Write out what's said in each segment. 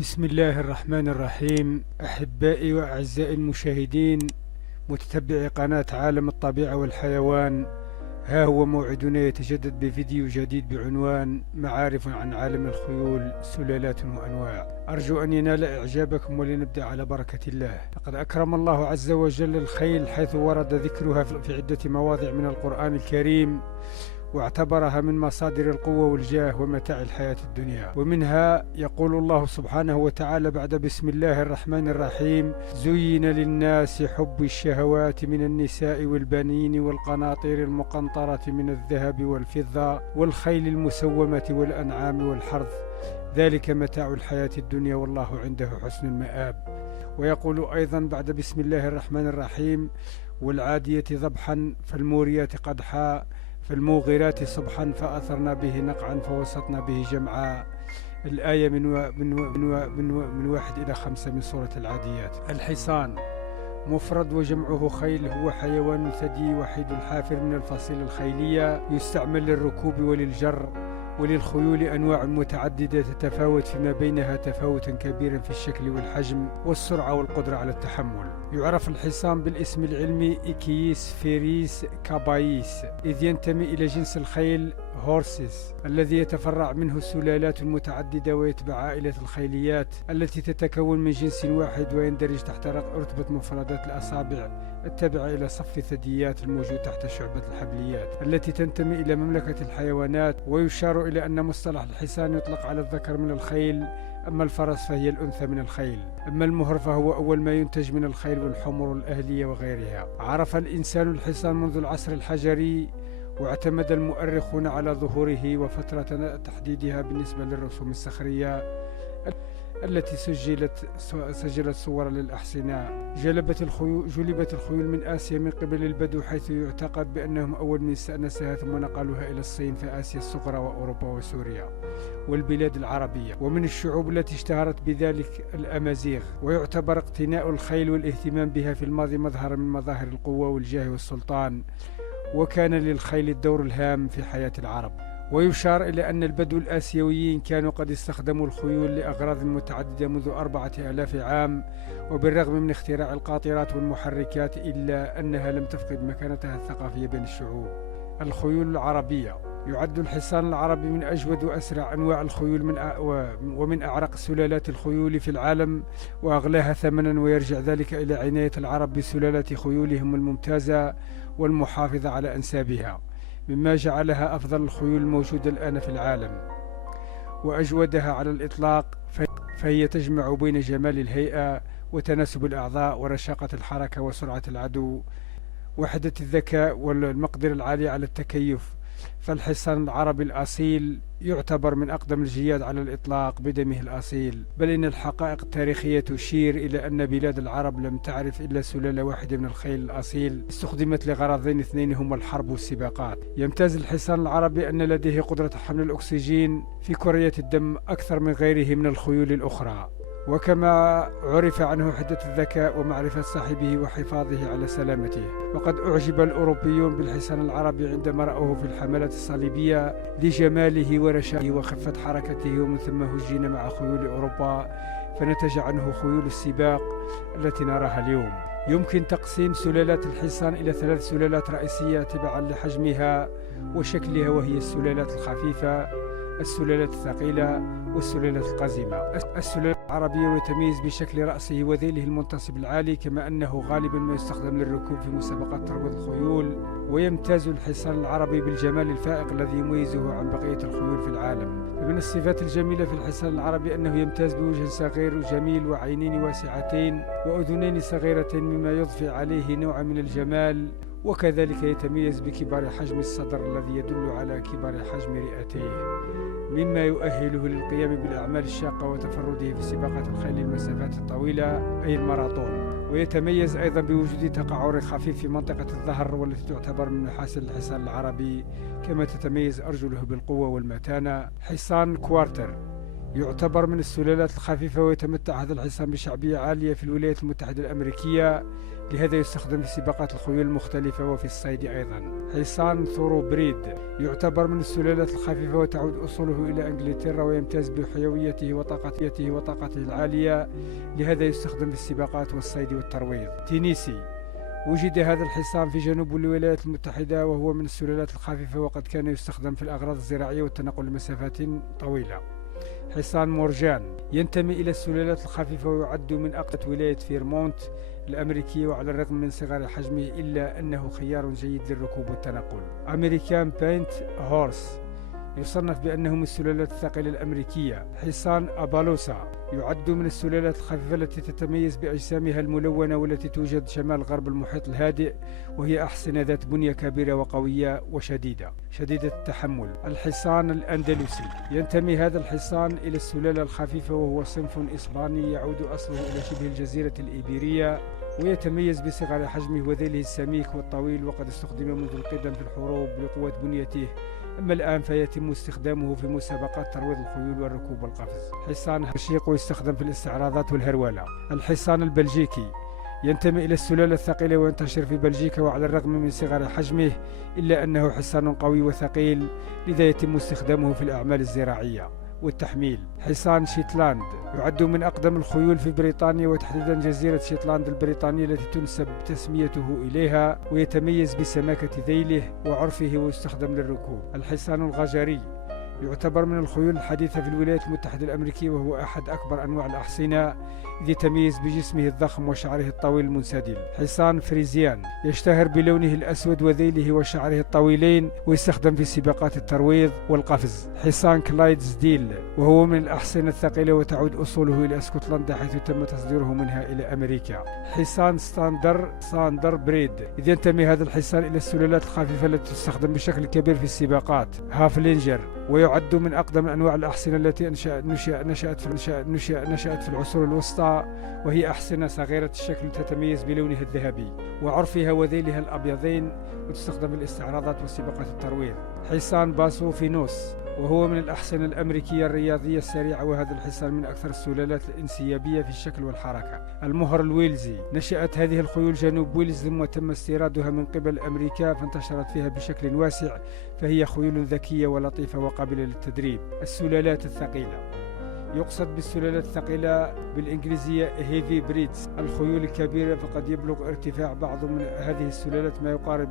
بسم الله الرحمن الرحيم. أحبائي وأعزائي المشاهدين متتبعي قناة عالم الطبيعة والحيوان، ها هو موعدنا يتجدد بفيديو جديد بعنوان معارف عن عالم الخيول، سلالات وأنواع. أرجو أن ينال إعجابكم، ولنبدأ على بركة الله. لقد أكرم الله عز وجل الخيل حيث ورد ذكرها في عدة مواضع من القرآن الكريم، واعتبرها من مصادر القوة والجاه ومتاع الحياة الدنيا. ومنها يقول الله سبحانه وتعالى بعد بسم الله الرحمن الرحيم: زين للناس حب الشهوات من النساء والبنين والقناطير المقنطرة من الذهب والفضة والخيل المسومة والأنعام والحرث، ذلك متاع الحياة الدنيا والله عنده حسن المآب. ويقول أيضا بعد بسم الله الرحمن الرحيم: والعادية ضبحا فالموريات قدحا فالموغرات صبحا فأثرنا به نقعا فوسطنا به جمعا. الآية من 1 إلى 5 من سورة العاديات. الحصان مفرد وجمعه خيل، هو حيوان ثدي وحيد الحافر من الفصيل الخيلية، يستعمل للركوب وللجر. وللخيول أنواع متعددة تتفاوت فيما بينها تفاوتا كبيرا في الشكل والحجم والسرعة والقدرة على التحمل. يعرف الحصان بالاسم العلمي إيكيس فيريس كابايس، إذ ينتمي إلى جنس الخيل هورسيس الذي يتفرع منه سلالات متعددة، ويتبع عائلة الخيليات التي تتكون من جنس واحد، ويندرج تحت رتبة مفردات الأصابع التابعة إلى صف الثدييات الموجود تحت شعبة الحبليات التي تنتمي إلى مملكة الحيوانات. ويشار إلى أن مصطلح الحصان يطلق على الذكر من الخيل، أما الفرس فهي الأنثى من الخيل، أما المهر فهو أول ما ينتج من الخيل والحمر الأهلية وغيرها. عرف الإنسان الحصان منذ العصر الحجري، واعتمد المؤرخون على ظهوره وفترة تحديدها بالنسبة للرسوم الصخرية التي سجلت صور للأحصنة. جلبت الخيول من آسيا من قبل البدو، حيث يعتقد بأنهم أول من استأنسها ثم نقلوها إلى الصين في آسيا الصغرى وأوروبا وسوريا والبلاد العربية. ومن الشعوب التي اشتهرت بذلك الأمازيغ. ويعتبر اقتناء الخيل والاهتمام بها في الماضي مظهر من مظاهر القوة والجاه والسلطان، وكان للخيل الدور الهام في حياة العرب. ويشار إلى أن البدو الآسيويين كانوا قد استخدموا الخيول لأغراض متعددة منذ 4000 عام، وبالرغم من اختراع القاطرات والمحركات إلا أنها لم تفقد مكانتها الثقافية بين الشعوب. الخيول العربية. يعد الحصان العربي من أجود وأسرع أنواع الخيول ومن أعرق سلالات الخيول في العالم وأغلاها ثمنا، ويرجع ذلك إلى عناية العرب بسلالة خيولهم الممتازة والمحافظة على أنسابها، مما جعلها أفضل الخيول الموجودة الآن في العالم وأجودها على الإطلاق. فهي تجمع بين جمال الهيئة وتناسب الأعضاء ورشاقة الحركة وسرعة العدو، وحدة الذكاء والمقدرة العالية على التكيف. فالحصان العربي الأصيل يعتبر من أقدم الجياد على الإطلاق بدمه الأصيل، بل إن الحقائق التاريخية تشير إلى أن بلاد العرب لم تعرف إلا سلالة واحدة من الخيل الأصيل استخدمت لغرضين اثنين، هما الحرب والسباقات. يمتاز الحصان العربي أن لديه قدرة حمل الأكسجين في كريات الدم أكثر من غيره من الخيول الأخرى، وكما عرف عنه حدة الذكاء ومعرفة صاحبه وحفاظه على سلامته. وقد أعجب الأوروبيون بالحصان العربي عندما رأوه في الحملات الصليبية لجماله ورشاقه وخفة حركته، ومن ثم هجين مع خيول أوروبا فنتج عنه خيول السباق التي نراها اليوم. يمكن تقسيم سلالات الحصان إلى 3 سلالات رئيسية تبعا لحجمها وشكلها، وهي السلالات الخفيفة، السلالات الثقيلة، والسلالات القزمة. السلالة العربية يتميز بشكل رأسه وذيله المنتصب العالي، كما أنه غالبا ما يستخدم للركوب في مسابقات تربط الخيول. ويمتاز الحصان العربي بالجمال الفائق الذي يميزه عن بقية الخيول في العالم. من الصفات الجميلة في الحصان العربي أنه يمتاز بوجه صغير وجميل وعينين واسعتين وأذنين صغيرتين، مما يضفي عليه نوع من الجمال وكذلك يتميز بكبار حجم الصدر الذي يدل على كبار حجم رئتيه، مما يؤهله للقيام بالأعمال الشاقة وتفرده في سباقات الخيل للمسافات الطويلة أي الماراثون. ويتميز أيضا بوجود تقعر خفيف في منطقة الظهر والتي تعتبر من محاسن الحصان العربي، كما تتميز أرجله بالقوة والمتانة. حصان كوارتر يعتبر من السلالات الخفيفة، ويتمتع هذا الحصان بشعبية عالية في الولايات المتحدة الأمريكية، لهذا يستخدم في سباقات الخيول المختلفة وفي الصيد أيضا. حصان ثوروبريد يعتبر من السلالات الخفيفة، وتعود أصوله إلى إنجلترا، ويمتاز بحيويته وطاقته العالية، لهذا يستخدم في السباقات والصيد والترويض. تينيسي وجد هذا الحصان في جنوب الولايات المتحدة، وهو من السلالات الخفيفة، وقد كان يستخدم في الأغراض الزراعية والتنقل لمسافات طويلة. حصان مورجان ينتمي إلى السلالات الخفيفة، ويعد من أقدم ولاية فيرمونت الأمريكية، وعلى الرغم من صغر حجمه إلا أنه خيار جيد للركوب والتنقل. أمريكان بينت هورس يصنف بأنه من السلالات الثقيلة الأمريكية. حصان أبالوسا يعد من السلالات الخفيفة التي تتميز بأجسامها الملونة، والتي توجد شمال غرب المحيط الهادئ، وهي أحصنة ذات بنية كبيرة وقوية وشديدة التحمل. الحصان الأندلسي ينتمي هذا الحصان إلى السلالة الخفيفة، وهو صنف إسباني يعود أصله إلى شبه الجزيرة الإيبيرية، ويتميز بصغر حجمه وذيله السميك والطويل، وقد استخدم منذ القدم في الحروب لقوة بنيته، أما الآن فيتم استخدامه في مسابقات ترويض الخيول والركوب والقفز. حصان هشيق يستخدم في الاستعراضات والهرولة. الحصان البلجيكي ينتمي إلى السلالة الثقيلة، وينتشر في بلجيكا، وعلى الرغم من صغر حجمه إلا أنه حصان قوي وثقيل، لذا يتم استخدامه في الأعمال الزراعية والتحميل. حصان شيتلاند يعد من أقدم الخيول في بريطانيا، وتحديدا جزيرة شيتلاند البريطانية التي تنسب تسميته إليها، ويتميز بسماكة ذيله وعرفه، ويستخدم للركوب. الحصان الغجري يعتبر من الخيول الحديثة في الولايات المتحدة الأمريكية، وهو أحد أكبر أنواع الأحصنة، إذ يتميز بجسمه الضخم وشعره الطويل المنسدل. حصان فريزيان يشتهر بلونه الأسود وذيله وشعره الطويلين، ويستخدم في سباقات الترويض والقفز. حصان كلايدزديل وهو من الأحصنة الثقيلة، وتعود أصوله إلى اسكتلندا، حيث تم تصديره منها إلى أمريكا. حصان ساندر بريد إذ ينتمي هذا الحصان إلى السلالات الخفيفة التي تستخدم بشكل كبير في السباقات. هافلينجر ويعد من أقدم أنواع الأحصنة التي نشأت في العصور الوسطى، وهي أحصنة صغيرة الشكل تتميز بلونها الذهبي وعرفها وذيلها الأبيضين، وتستخدم في الاستعراضات وسباقات الترويض. حصان باسوفينوس وهو من الأحصنة الأمريكية الرياضية السريعة، وهذا الحصان من أكثر السلالات الانسيابية في الشكل والحركة. المهر الويلزي نشأت هذه الخيول جنوب ويلز، ثم تم استيرادها من قبل أمريكا، فانتشرت فيها بشكل واسع، فهي خيول ذكية ولطيفة وقابلة للتدريب. السلالات الثقيلة يقصد بالسلالات الثقيلة بالإنجليزية هيفي بريدز الخيول الكبيرة، فقد يبلغ ارتفاع بعض من هذه السلالات ما يقارب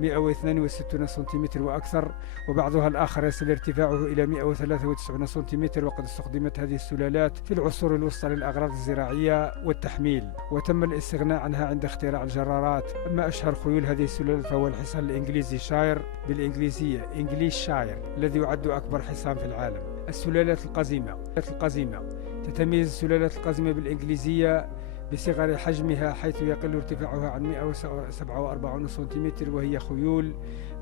162 سنتيمتر وأكثر، وبعضها الآخر يصل ارتفاعه إلى 193 سنتيمتر، وقد استخدمت هذه السلالات في العصور الوسطى للأغراض الزراعية والتحميل، وتم الاستغناء عنها عند اختراع الجرارات. أما أشهر خيول هذه السلالات فهو الحصان الإنجليزي شاير بالإنجليزية إنجليش شاير، الذي يعد أكبر حصان في العالم. السلالات القزمة تتميز السلالات القزمة بالإنجليزية بصغر حجمها، حيث يقل ارتفاعها عن 147 سنتيمتر، وهي خيول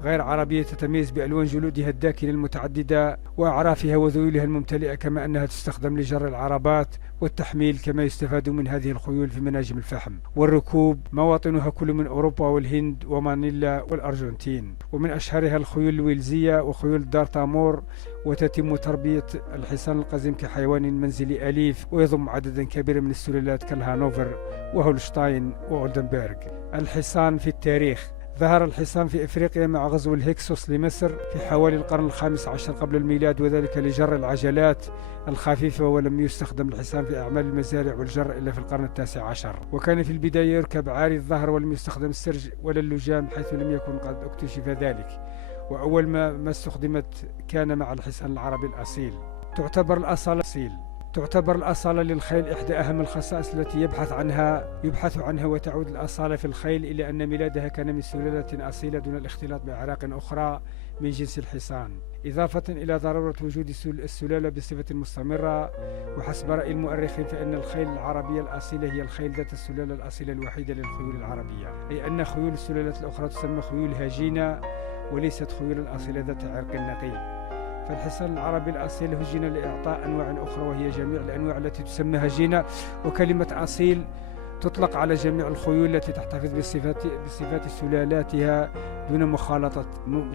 غير عربية تتميز بألوان جلودها الداكنة المتعددة وأعرافها وذيولها الممتلئة، كما أنها تستخدم لجر العربات والتحميل، كما يستفاد من هذه الخيول في مناجم الفحم والركوب. مواطنها كل من أوروبا والهند ومانيلا والأرجنتين، ومن أشهرها الخيول الويلزية وخيول دارتامور. وتتم تربية الحصان القزم كحيوان منزلي أليف، ويضم عددا كبيرا من السلالات كالهانوفر وهولشتاين وأولدنبرغ. الحصان في التاريخ ظهر الحصان في إفريقيا مع غزو الهكسوس لمصر في حوالي القرن الخامس عشر قبل الميلاد، وذلك لجر العجلات الخفيفة، ولم يستخدم الحصان في أعمال المزارع والجر إلا في القرن التاسع عشر، وكان في البداية يركب عاري الظهر، ولم يستخدم السرج ولا اللجام، حيث لم يكن قد اكتشف ذلك، وأول ما استخدمت كان مع الحصان العربي الأصيل. تعتبر الأصالة تعتبر الأصالة للخيل إحدى أهم الخصائص التي يبحث عنها، وتعود الأصالة في الخيل إلى أن ميلادها كان من سلالة أصيلة دون الاختلاط بأعراق أخرى من جنس الحصان، إضافة إلى ضرورة وجود السلالة بصفة مستمرة. وحسب رأي المؤرخين فإن الخيل العربية الأصيلة هي الخيل ذات السلالة الأصيلة الوحيدة للخيول العربية، أي أن خيول السلالات الأخرى تسمى خيول هجينة وليست خيول الأصيلة ذات عرق نقي. فالحصان العربي الأصيل هجين لإعطاء أنواع أخرى وهي جميع الأنواع التي تسمى هجينة، وكلمة أصيل تطلق على جميع الخيول التي تحتفظ بصفات سلالاتها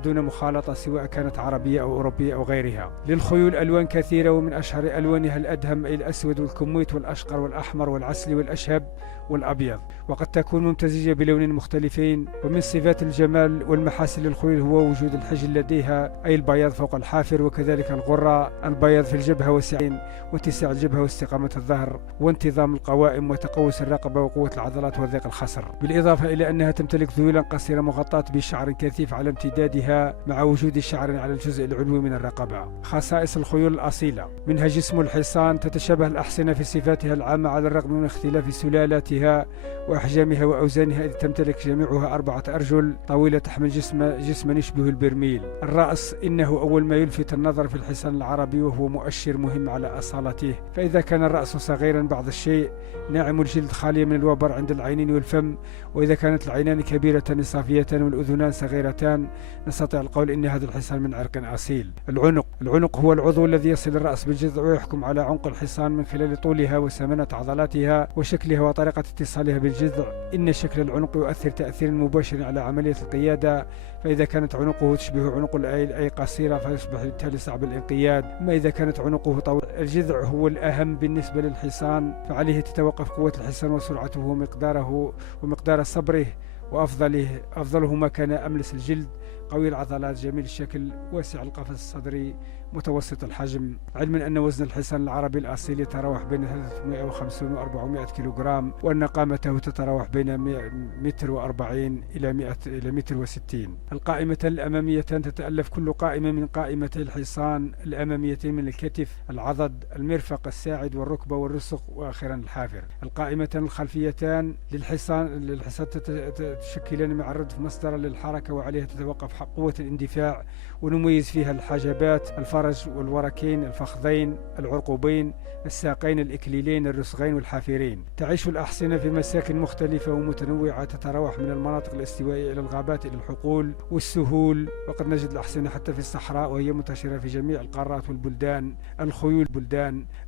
دون مخالطة سواء كانت عربية أو أوروبية أو غيرها. للخيول ألوان كثيرة، ومن أشهر ألوانها الأدهم أي الأسود والكميت والأشقر والأحمر والعسلي والأشهب والأبيض، وقد تكون ممتزجة بلون مختلفين. ومن صفات الجمال والمحاسن للخيول هو وجود الحجل لديها أي البياض فوق الحافر، وكذلك الغرة، البياض في الجبهة والساقين، واتساع الجبهة واستقامة الظهر، وانتظام القوائم، وتقوس الرقبة، وقوة العضلات وضيق الخصر. بالإضافة إلى أنها تمتلك ذيولا قصيرة مغطاة بشعر كثيف على امتدادها مع وجود شعر على الجزء العلوي من الرقبة. خصائص الخيول الأصيلة: منها جسم الحصان، تتشابه الأحصنة في صفاتها العامة على الرغم من اختلاف سلالاتها وأحجامها وأوزانها، إذ تمتلك جميعها 4 أرجل طويلة تحمل جسما يشبه البرميل. الرأس إنه أول ما يلفت النظر في الحصان العربي، وهو مؤشر مهم على أصالته، فإذا كان الرأس صغيرا بعض الشيء ناعم الجلد خالية من الوبر عند العينين والفم، وإذا كانت العينان كبيرة صافيتان والأذنان صغيرتان نستطيع القول إن هذا الحصان من عرق أصيل. العنق هو العضو الذي يصل الرأس بالجذع، ويحكم على عنق الحصان من خلال طولها وسمنة عضلاتها وشكلها وطريقة اتصالها بالجذع. إن شكل العنق يؤثر تأثيرا مباشرا على عملية القيادة، فإذا كانت عنقه تشبه عنق الآيل أي قصيرة فيصبح بالتالي صعب الانقياد، أما إذا كانت عنقه طويلة. الجذع هو الأهم بالنسبة للحصان، فعليه تتوقف قوة الحصان وسرعته ومقدار صبره، وأفضلهما كان أملس الجلد، قوي العضلات، جميل الشكل، واسع القفص الصدري، متوسط الحجم. علما أن وزن الحصان العربي الأصيل يتراوح بين 350 و 400 كيلوغرام، وأن قامته تتراوح بين 140 إلى 160. القائمتان الأماميتان تتألف كل قائمة من قائمتي الحصان الأماميتين من الكتف، العضد، المرفق، الساعد والركبة والرسغ، وأخيرا الحافر. القائمتان الخلفيتان للحصان تشكلان مع الردف مصدرا للحركة، وعليها تتوقف قوة الاندفاع، ونميز فيها الحاجبات، الفرج والوركين، الفخذين، العرقوبين، الساقين، الإكليلين، الرسغين والحافرين. تعيش الأحصنة في مساكن مختلفة ومتنوعة تتراوح من المناطق الاستوائية إلى الغابات إلى الحقول والسهول، وقد نجد الأحصنة حتى في الصحراء، وهي منتشرة في جميع القارات والبلدان.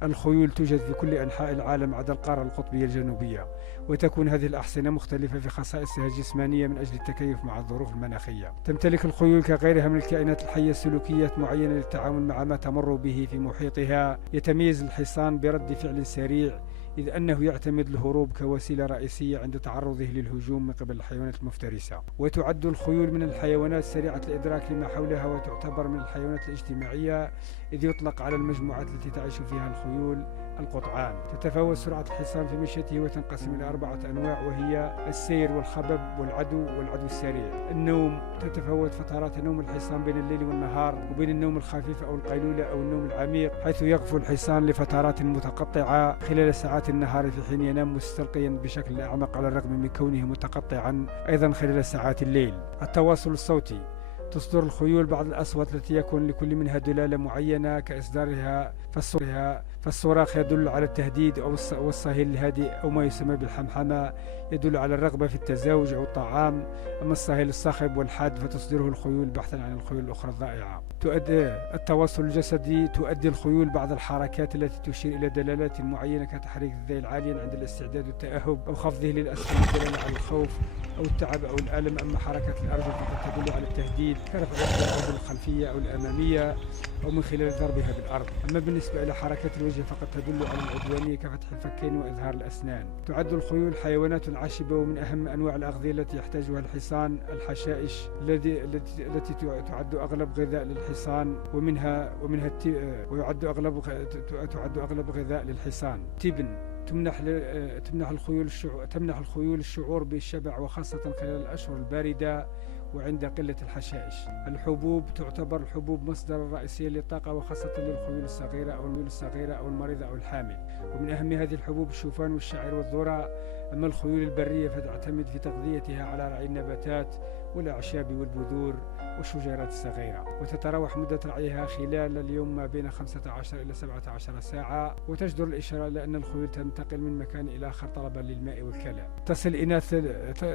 الخيول توجد في كل أنحاء العالم عدا القارة القطبية الجنوبية، وتكون هذه الأحصنة مختلفة في خصائصها الجسمانية من أجل التكيف مع الظروف المناخية. تمتلك الخيول كغيرها من الكائنات الحية سلوكيات معينة للتعامل مع ما تمر به في محيطها. يتميز الحصان برد فعل سريع، إذ أنه يعتمد الهروب كوسيلة رئيسية عند تعرضه للهجوم من قبل الحيوانات المفترسة. وتعد الخيول من الحيوانات سريعة الإدراك لما حولها، وتعتبر من الحيوانات الاجتماعية، إذ يطلق على المجموعات التي تعيش فيها الخيول القطعان. تتفاوت سرعة الحصان في مشيته وتنقسم إلى 4 أنواع، وهي السير والخبب والعدو السريع. النوم: تتفاوت فترات نوم الحصان بين الليل والنهار، وبين النوم الخفيف أو القيلولة أو النوم العميق، حيث يغفو الحصان لفترات متقطعة خلال ساعات النهار، في حين ينام مستلقيا بشكل أعمق على الرغم من كونه متقطعا أيضا خلال ساعات الليل. التواصل الصوتي: تصدر الخيول بعض الأصوات التي يكون لكل منها دلالة معينة كإصدارها، فالصراخ يدل على التهديد، والصهيل الهادئ أو ما يسمى بالحمحمة يدل على الرغبة في التزاوج أو الطعام. أما الصهيل الصاخب والحاد فتصدره الخيول بحثا عن الخيول الأخرى الضائعة. التواصل الجسدي: تؤدي الخيول بعض الحركات التي تشير إلى دلالات معينة كتحريك الذيل عاليا عند الاستعداد والتأهب، أو خفضه للأسفل دلالة على الخوف أو التعب أو الألم. أما حركة الأرجل فقد تدل على التهديد كرفع الأرجل الخلفية أو الأمامية أو من خلال ضربها بالأرض. أما بالنسبة إلى حركات الوجه فقد تدل على العدوانية كفتح الفكين وإظهار الأسنان. تعد الخيول حيوانات عشبة، ومن أهم أنواع الأغذية التي يحتاجها الحصان الحشائش التي تعد أغلب غذاء للحصان، تعد أغلب غذاء للحصان. تبن: تمنح الخيول الشعور بالشبع، وخاصة خلال الأشهر الباردة، وعند قلة الحشائش. الحبوب تعتبر الحبوب مصدر رئيسي للطاقة، وخاصة للخيول الصغيرة أو المريضة أو الحامل. ومن أهم هذه الحبوب الشوفان والشعير والذرة. أما الخيول البرية فتعتمد في تغذيتها على رعي النباتات والأعشاب والبذور والشجيرات الصغيرة، وتتراوح مدة رعيها خلال اليوم ما بين 15 إلى 17 ساعة. وتجدر الإشارة إلى أن الخيول تنتقل من مكان إلى آخر طلبا للماء والكلى. تصل إناث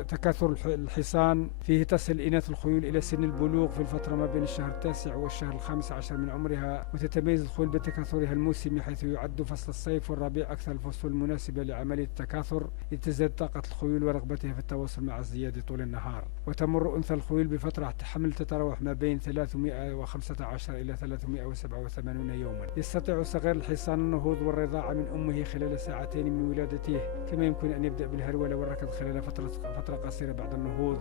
تكاثر الحصان فيه تصل إناث الخيول إلى سن البلوغ في الفترة ما بين الشهر 9 والشهر 15 من عمرها. وتتميز الخيول بتكاثرها الموسمي، حيث يعد فصل الصيف والربيع أكثر الفصول المناسبة لعملية التكاثر، لتزداد طاقة الخيول ورغبتها في التواصل مع الزيادة طول النهار. وتمر أنثى الخيول بفترة حمل تتراوح ما بين 315 إلى 387 يوما. يستطيع صغير الحصان النهوض والرضاعة من أمه خلال ساعتين من ولادته، كما يمكن أن يبدأ بالهرولة والركض خلال فترة قصيرة بعد النهوض.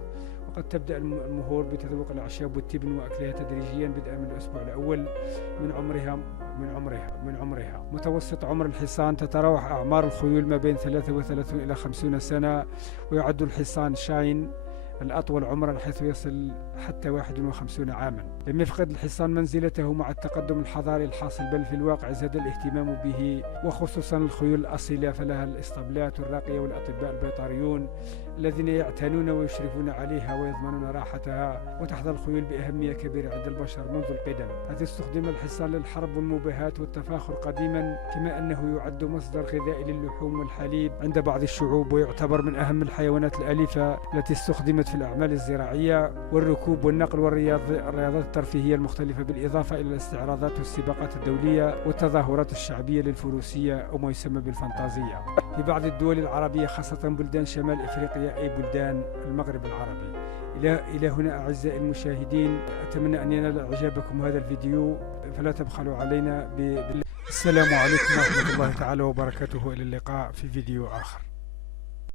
وقد تبدأ المهور بتذوق الأعشاب والتبن وأكلها تدريجيا بدءا من الأسبوع الأول من عمرها. متوسط عمر الحصان تتراوح أعمار الخيول ما بين 33 إلى 50 سنة. ويعد الحصان شاين الأطول عمرا، حيث يصل حتى 51 عاما. لم يفقد الحصان منزلته مع التقدم الحضاري الحاصل، بل في الواقع زاد الاهتمام به، وخصوصا الخيول الأصيلة، فلها الإسطبلات الراقية والأطباء البيطريون الذين يعتنون ويشرفون عليها ويضمنون راحتها. وتحظى الخيول بأهمية كبيرة عند البشر منذ القدم، حيث استخدم الحصان للحرب والمباهاة والتفاخر قديما، كما أنه يعد مصدر غذائي للحوم والحليب عند بعض الشعوب، ويعتبر من أهم الحيوانات الأليفة التي استخدمت في الأعمال الزراعية والركوب والنقل والرياضات الترفيهية المختلفة، بالإضافة إلى الاستعراضات والسباقات الدولية والتظاهرات الشعبية للفروسية أو ما يسمى بالفانتازية في بعض الدول العربية، خاصة بلدان شمال إفريقيا أي بلدان المغرب العربي. إلى هنا أعزائي المشاهدين، أتمنى أن ينال إعجابكم هذا الفيديو، فلا تبخلوا علينا السلام عليكم ورحمة الله تعالى وبركاته. إلى اللقاء في فيديو آخر.